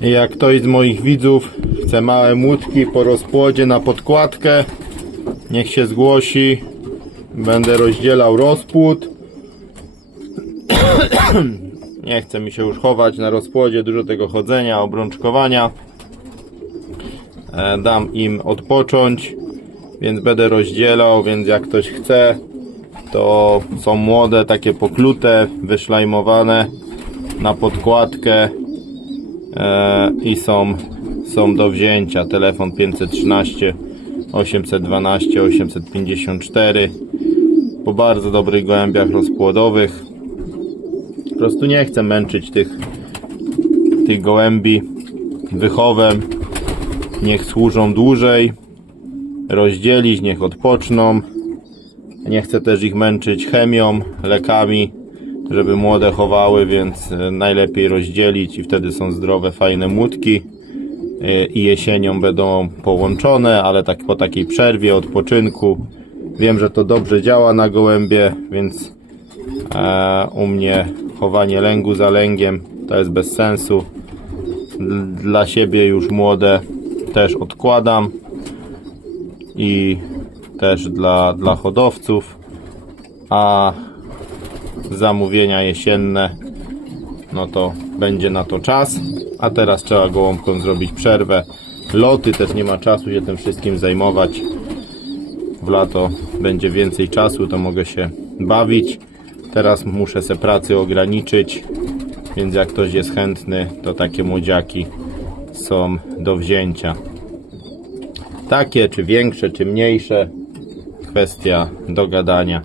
Jak ktoś z moich widzów chce małe młódki po rozpłodzie na podkładkę, niech się zgłosi. Będę rozdzielał rozpłód. Nie chce mi się już chować na rozpłodzie, dużo tego chodzenia, obrączkowania. E, Dam im odpocząć, więc będę rozdzielał, więc jak ktoś chce, to są młode, takie poklute, wyszlajmowane na podkładkę i są, są do wzięcia. Telefon 513 812 854 po bardzo dobrych gołębiach rozpłodowych. Po prostu nie chcę męczyć tych, tych gołębi wychowem. Niech służą dłużej, rozdzielić, niech odpoczną. Nie chcę też ich męczyć chemią, lekami, żeby młode chowały, więc e, najlepiej rozdzielić i wtedy są zdrowe, fajne młódki. E, I jesienią będą połączone, ale tak po takiej przerwie, odpoczynku. Wiem, że to dobrze działa na gołębie, więc e, u mnie chowanie lęgu za lęgiem to jest bez sensu. Dla siebie już młode też odkładam i też dla, dla hodowców, a zamówienia jesienne, no to będzie na to czas, a teraz trzeba gołąbkom zrobić przerwę. Loty też nie ma czasu się tym wszystkim zajmować. W lato będzie więcej czasu, to mogę się bawić. Teraz muszę se pracy ograniczyć, więc jak ktoś jest chętny, to takie młodziaki są do wzięcia. Takie, czy większe, czy mniejsze, kwestia dogadania.